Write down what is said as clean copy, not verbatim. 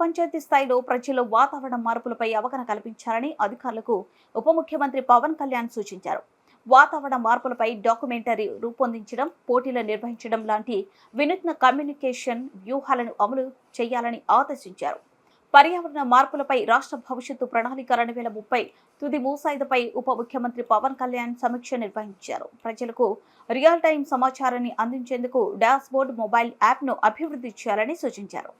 పంచాయతీ స్థాయిలో ప్రజల్లో వాతావరణ మార్పులపై అవగాహన కల్పించాలని అధికారులకు ఉప ముఖ్యమంత్రి పవన్ కళ్యాణ్ సూచించారు. వాతావరణ మార్పులపై డాక్యుమెంటరీ రూపొందించడం, పోటీలు నిర్వహించడం లాంటి వినూత్న కమ్యూనికేషన్ వ్యూహాలను అమలు చేయాలని ఆదేశించారు. పర్యావరణ మార్పులపై రాష్ట్ర భవిష్యత్తు ప్రణాళిక 2030 తుది ముసాయిదాపై ఉప ముఖ్యమంత్రి పవన్ కళ్యాణ్ సమీక్ష నిర్వహించారు. ప్రజలకు రియల్ టైం సమాచారాన్ని అందించేందుకు డాష్బోర్డ్ మొబైల్ యాప్ను అభివృద్ధి చేయాలని సూచించారు.